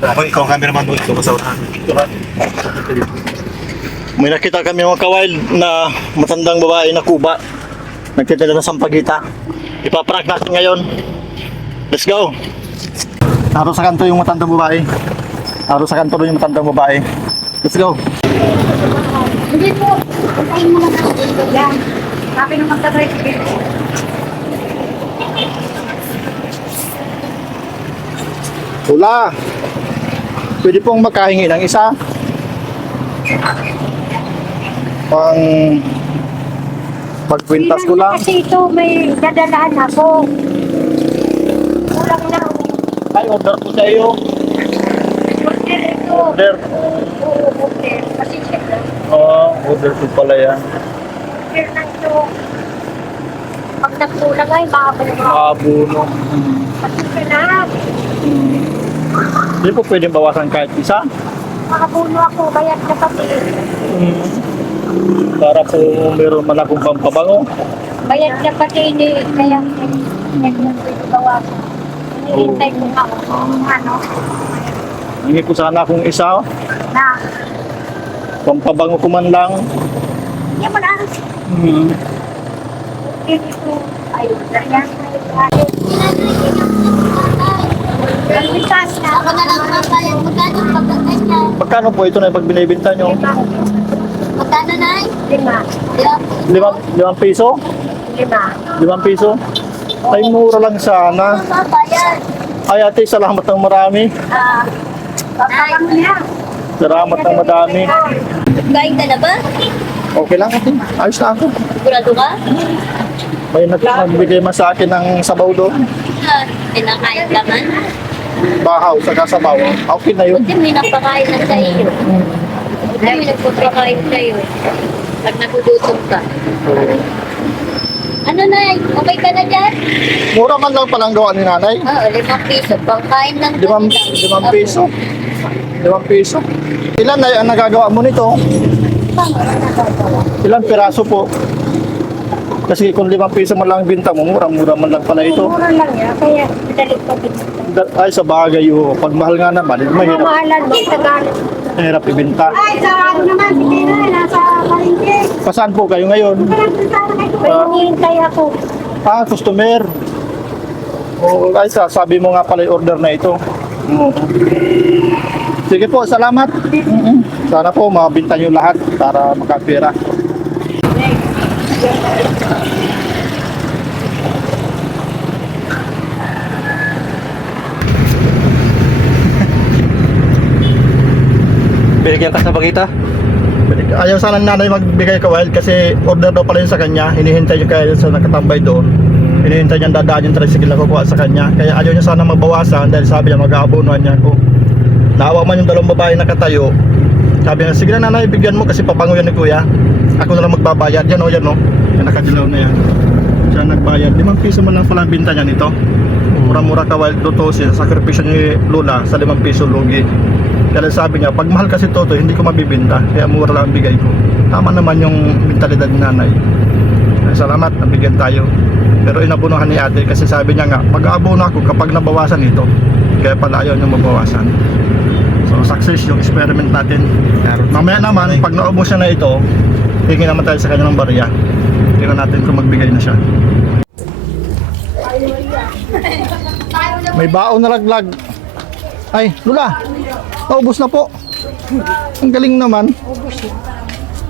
Ako, ikaw ang cameraman mo. Ikaw sa unahan. May nakita kami mga kawail na matandang babae na kuba. Nagtitinda ng sampagita. Ipaprank natin ngayon. Let's go! Naro sa kanto yung matandang babae. Naro sa kanto yung matandang babae. Let's go! Hindi po. Pagkain mo lang ako dito yan. Sabi nung magta-tricycle. Hula! Pwede pong makahingi ng isa. Pang pagkwintas ko lang. Kasi ito may dadalahan ako. Kulang na. Ay, order ko sa iyo. Order ito. Order. Oo, order. Kasi siya. Order ko pala yan. Order na ito. Pag nagkulang ay makabalik ako. Abuno. Kasi siya na. Hindi po pwedeng bawasan kahit isa. Makabuno ako. Bayad na pati. Para po meron man akong pampabango. Bayad na pati ini. Kaya nagbawas. Hinihintay ko nga ano. Hingi ko sana akong isa. Na. Pampabango ko man lang. Hindi mo na. Ito. Ayun. Yan. Ako na lang mapayag magkano pagkakay niya. Magkano po ito na pag binibinta nyo? Magkano na eh? 5. 5 piso? 5. 5 piso? Ay, mura lang sana. Mapayag. Ay, ate, salamat ng marami. Papalang niya. Salamat ng madami. Kain ka na ba? Okay lang, ate. Ayos na ako. Sigurado ka? May nagbigay man sa akin ng sabaw doon. Pinakain ka man? Bahaw, saka sabaw. Okay na yun. Buti may napakain na sa iyo. Buti may nagpapakain sa iyo. Pag nagugutom ka. Ano na okay ka na dyan? Mura man lang palang gawa ni nanay. Oo, 5 piso. Pangkain ng 5 piso. 5 piso. Ilan na ang nagagawa mo nito? Ilang piraso po? Kasi kung 5 piso man lang binta mo, mura-mura man lang pala ito. Mura lang yan. Kaya dalit pa din. Ay, sa bagay yun. Pag mahal nga naman, mahirap, Mamahalan mo. Tagalog. mahirap ibenta. Ay, sarado naman. Hindi na. Nasa palengke. Pasaan po kayo ngayon? May hinihintay ako. Customer. O, ay, sabi mo nga pala yung order na ito. Sige po, salamat. Sana po mabinta nyo lahat para makapira. Binigyan ka sa bagita? Ayaw sana ng nanay magbigay ka wild kasi order daw pala yun sa kanya. Hinihintay niya kaya sa nakatambay doon. Hinihintay niya dadaan yung tricycle na kukuha sa kanya. Kaya ayaw niya sana magbawasan dahil sabi niya mag-aabonuhan niya ako. Naawa man yung dalawang babae nakatayo. Sabi niya, sige na nanay, bigyan mo kasi pabango yan ni kuya. Ako na lang magbabayad. Yan o, yan o. Yan nakadilaw na yan. Siya nagbayad. 5 piso man lang pala ang binta niya nito. Mura-mura ka wild tutusin. Sakripisyo ni Lola sa 5 piso lugi. Kaya sabi niya, pag mahal kasi toto, hindi ko mabibinta. Kaya mura lang ang bigay ko. Tama naman yung mentalidad ni nanay. Ay, salamat, nabigyan tayo. Pero inabunuhan ni ate kasi sabi niya nga, mag-aabono ako kapag nabawasan ito. Kaya pala ayaw niya mabawasan. So, success yung experiment natin. Mamaya naman, pag naubos siya na ito, hingi naman tayo sa kanya ng barya. Tingnan natin kung magbigay na siya. May baon na laglag. Ay, Lula, naubos na po. Ang galing naman.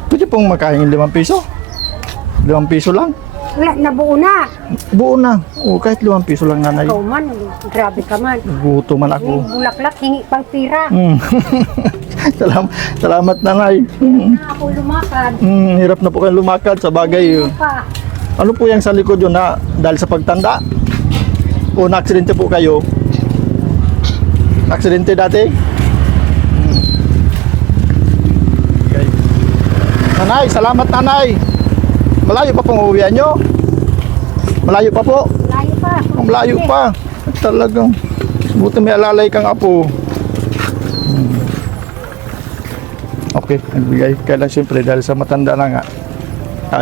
Pwede pong makain 5 piso. 5 piso lang. Wala, nabuo na. Buo na. O, kahit 5 piso lang nanay. Ikaw man, grabe ka man. Guto man ako. Bulaklak, hingi pang pira. Salamat nanay. Ako lumakad. Hirap na po kayo lumakad sa bagay. Pa. Ano po yung sa likod yun na dahil sa pagtanda? O na-aksidente po kayo? Aksidente dati? Okay. Nanay, salamat nanay. Malayo pa pong uuwihan nyo? Malayo pa po? Layo pa. Ang malayo pa. Talagang buti may alalay kang apo. Okay, nagbigay. Kaya lang siyempre dahil sa matanda na nga,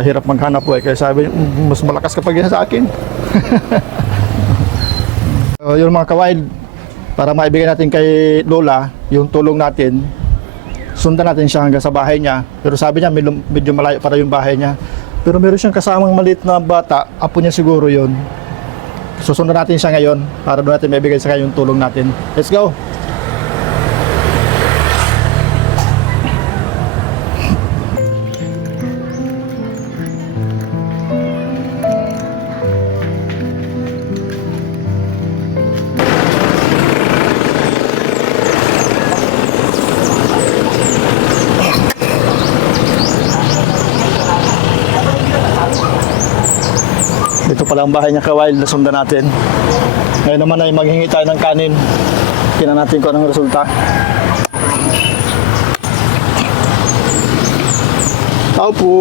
hirap maghanap po eh. Kaya sabi niya, mas malakas kapag yan sa akin. Yun mga kawaid, para maibigay natin kay Lola yung tulong natin. Sundan natin siya hanggang sa bahay niya. Pero sabi niya medyo malayo para yung bahay niya. Pero meron siyang kasamang maliit na bata, apo niya siguro yon. Susundan natin siya ngayon para doon natin maibigay sa kanya yung tulong natin. Let's go! Dito pala ang bahay niya Kawail, nasundan natin. Ngayon naman ay maghingi tayo ng kanin. Tingnan natin kung anong resulta. Tao po.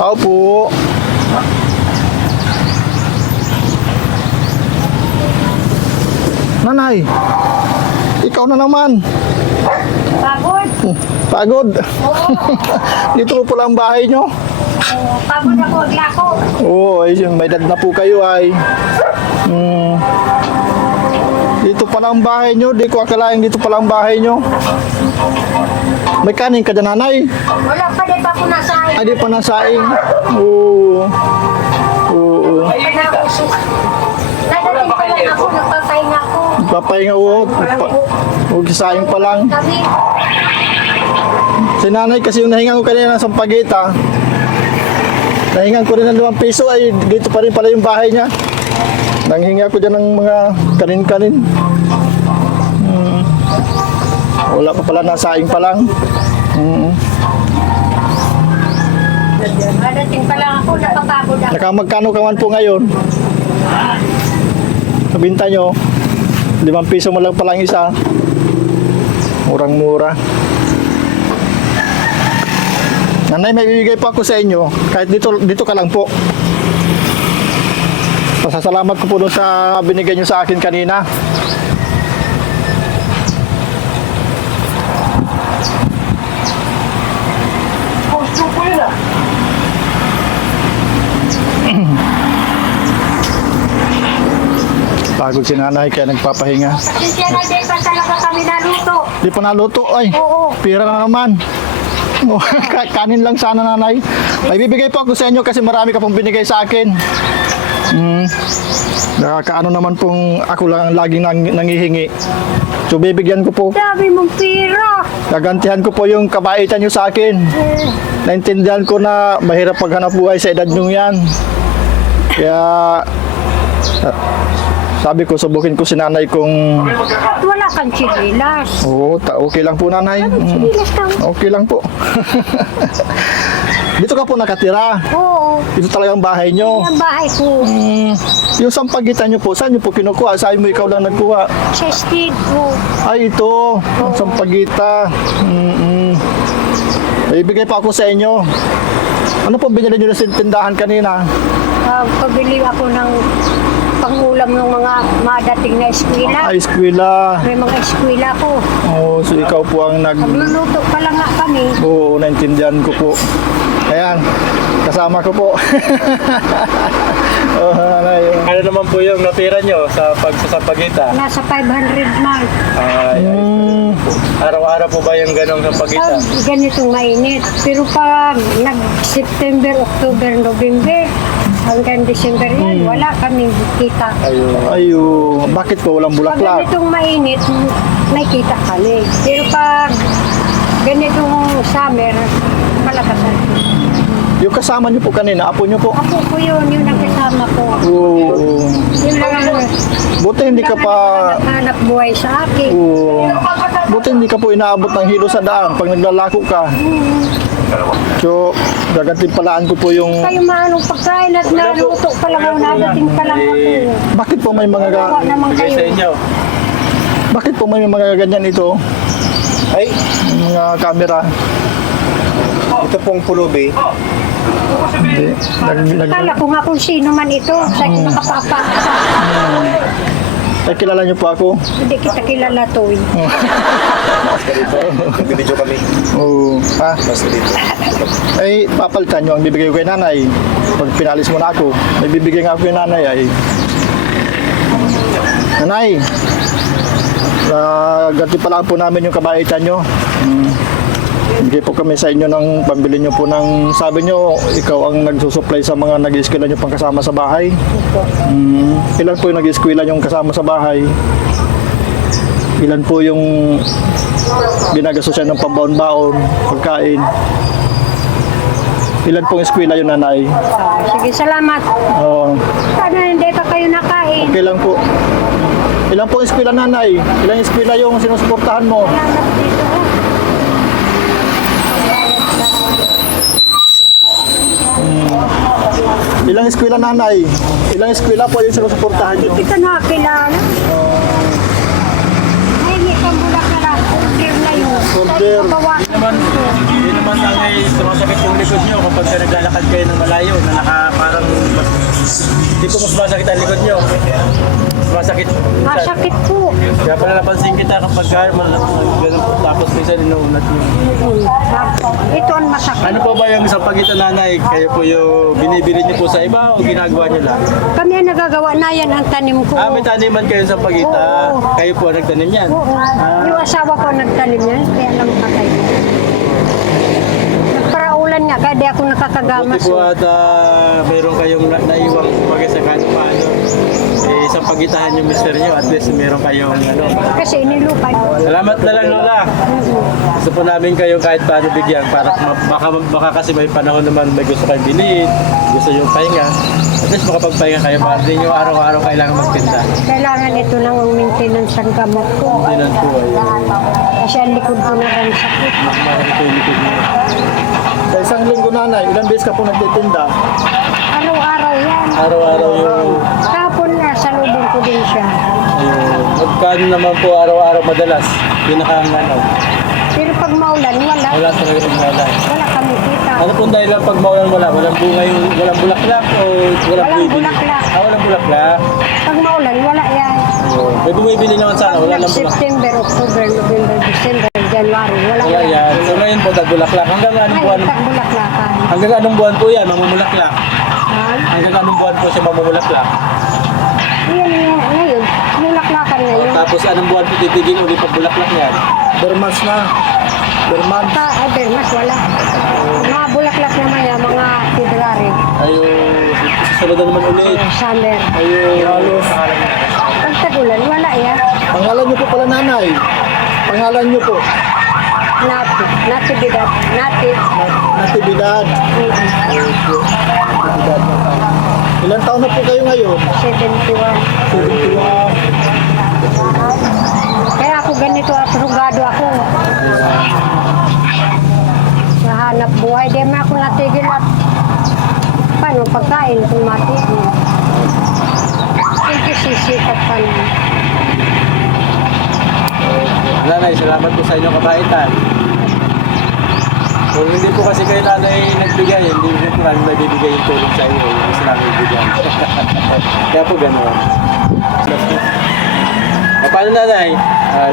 Tao po. Nanay, ikaw na naman. Pagod. Pagod. Oo. Dito po pala ang bahay niyo. Oo, pagod ako, ako. Oo, ay, may edad na po kayo ay. Dito pala ang bahay nyo. Di ko akalain dito pala ang bahay nyo. May kanin ka dyan, nanay? Wala pa din pa ako nasahin. Ay, di pa nasaing. Oo. Oo. Nadating pa lang ako, nagpapahinga ako. Papahinga ko. Huwag saing pa lang. Kami, Si nanay kasi yung nahinga ko kanina ng sampagita. Nahingan ko rin ng 5 piso ay dito pa rin pala yung bahay niya. Nanghinga ko dyan ng mga kanin-kanin. Wala pa pala, nasaing pa lang. nadating pa lang ako, napapagod ako. Nakamagkano ka man po ngayon? Sabinta nyo, 5 piso mo lang palang isa. Murang-mura. Nanay, may bibigay po ako sa inyo. Kahit dito ka lang po. Pasasalamat ko po doon sa binigay nyo sa akin kanina. Pagod si nanay kaya nagpapahinga. Pasensya na din pa talaga kami naluto. Di pa naluto ay. Oo. Pira na naman. Oh, kanin lang sana, nanay. May bibigay po ako sa inyo kasi marami ka pong binigay sa akin. Nakakaano naman pong ako lang ang laging nangihingi. So bibigyan ko po. Sabi mong pira. Gagantihan ko po yung kabaitan nyo sa akin. Naintindihan ko na mahirap paghanap buhay sa edad nyo yan. Kaya sabi ko, subukin ko si nanay kung... At wala kang chinilas. Oo, okay lang po, nanay. Chinilas ka. Okay lang po. Dito ka po nakatira. Oo. Ito talaga ang bahay nyo. Yung bahay ko. Yung sampagitan nyo po, saan nyo po kinukuha? Saan mo ikaw lang nagkuha? Sa street ko. Ay, ito. Ang sampagita. Ibigay pa ako sa inyo. Ano po binili nyo sa tindahan kanina? Pabili ako ng pangulam ng mga madating na eskwela. Ay, eskwela. May mga eskwela ko. Oo, so ikaw po ang Nagluluto pa lang nga kami. Oo, naintindihan ko po. Ayan, kasama ko po. Oh, nanay. Ano naman po yung natira nyo sa pagsasapagita? Nasa 500 man. Ay, araw-araw po ba yung ganong sapagita? Ganitong mainit. Pero pag nag-September, October, November, hanggang December yan, wala kaming kita. Ayun, bakit po walang Pag bulaklak? ganitong mainit, may kita kami. Pero pag ganitong summer, malakasan. Yung kasama nyo po kanina, apo nyo po. Ako po yun ang kasama ko. Oo. Yun lang ang Buti hindi ka pa... hanap buhay sa akin. Oo. Buti hindi ka po inaabot ng hilo sa daan pag naglalako ka. So, gagantimpalaan ko po yung... Kayo maanong pagkain at naluto pa lang ako, nadating pa lang ako. Bakit po may mga... Gawa naman Bigay sa kayo. inyo. Bakit po may mga ganyan ito? Ay, Mga camera. ito pong pulubi. Hindi. Kala ko nga kung sino man ito, sa nakapapa. Ay, kilala niyo po ako? Hindi kita kilala to eh. Nag-video kami. Oo. Ha? Basta dito. Ay, papalitan nyo ang bibigay ko kay nanay. Pag pinalis mo na ako, may bibigay nga ako kay nanay ay. Nanay, ganti pa lang po namin yung kabaitan nyo. Bigay po kami sa inyo ng pambili nyo po ng, sabi nyo, ikaw ang nagsusupply sa mga nag-eskwela nyo pang kasama sa bahay. Ilan po yung nag-eskwela nyo kasama sa bahay? Ilan po yung ginagastusan ng pambaon-baon, pagkain? Ilan pong eskwela yung nanay? Sige, salamat. Sana hindi pa kayo nakain. Okay lang po. Ilan pong eskwela nanay? Ilang eskwela yung sinusuportahan mo? Salamat dito. Ilang eskwela nanay? Ilang eskwela po yung sinusuportahan nyo? Hindi ka nakakilala. Hindi ka mula ka lang. Order na yun. Order. Hindi naman nanay sumasakit yung likod nyo kapag naglalakad kayo ng malayo na parang hindi po mas masakit ang likod nyo. Masakit. Masakit po. Kaya pala napansin kita kapag ganun tapos minsan inuunat nyo. Ito ang masakit. Ano po ba yung sa pagitan nanay? Kayo po yung binibili niyo po sa iba o ginagawa niyo lang? Kami ang nagagawa na yan ang tanim ko. May taniman kayo sa pagitan. Oo. Kayo po ang nagtanim yan. Oo. Yung asawa ko nagtanim yan, kaya lang patay. Nagparaulan nga, kaya di ako Buti nakakagamas. po at meron kayong naiwang kumbaga sa kahit paano. Isang pagitahan yung mister niyo, at least meron kayong ano. Kasi inilupay ko. Salamat na lang Lola. Gusto po namin kayo kahit paano bigyan para baka kasi may panahon naman may gusto kayong bilhin, gusto yung pahinga. At least makapagpahinga kayo para hindi nyo araw-araw kailangan magtinda. Kailangan ito lang ang maintenance ng gamot ko. Hindi po ay Kasi ang likod ko na ang sakit. marami ko yung likod niyo. Sa isang linggo nanay, ilang beses ka po nagtitinda? Araw-araw yan. Araw-araw yung Kapon na, salubong ko din siya. magkano naman po araw-araw madalas. Pinaka-ano. Pero pag maulan, wala. Wala talaga rin wala. Wala kami kita. Ano pong dahilan pag maulan wala? Walang bunga yung walang bulaklak o walang Walang bumibili? bulaklak. Walang bulaklak. Pag maulan, wala yan. May bumibili naman sana, Pag wala lang bulaklak. September, October, November, December, January, wala Wala yan. So ngayon po, tagbulaklak. Hanggang anong buwan? Ngayon, tagbulaklakan. Hanggang anong buwan po yan, mamumulaklak? Ha? Hanggang anong buwan po siya mamumulaklak? Yan, ngayon, mulaklakan ngayon. Tapos anong buwan po titigil ulit pagbulaklak niyan? Bermas na. Berman. Bermas, wala. Mga bulaklak naman yan, mga February, Ayun, susunod na naman ulit. summer. Ayun, halos. Pag tagulan, wala yan. Pangalan nyo po pala nanay. Pangalan nyo po. Natividad. Natividad. Natividad. Ilan taon na po kayo ngayon? 71. 71. Kaya ako ganito at rugado ako. Nahanap buhay. Di man ako natigil at paano pagkain kung matigil. Hindi sisikat pa naman. Nanay, salamat po sa inyong kabaitan. Kung hindi po kasi kayo nanay nagbigay, hindi rin po namin magbibigay yung tulong sa inyo. Yung gusto namin ibigay. Kaya po gano'n. Paano nanay?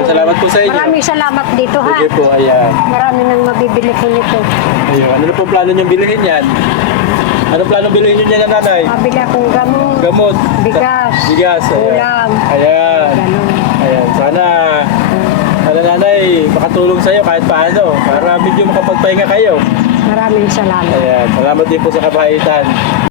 Salamat po sa inyo. Maraming salamat dito ha. Sige po, ayan. Marami nang mabibili ko nito. Ayun. Ano na po plano niyong bilhin yan? Ano plano bilhin niyo niyan nanay? Mabili akong gamot. Gamot. Bigas. Bigas. Ayan. Ulam. Ayan. Ganun. Ayan. Sana nanay, makatulong sa iyo kahit paano para medyo makapagpahinga kayo. Maraming salamat. Ayan. Salamat din po sa kabaitan.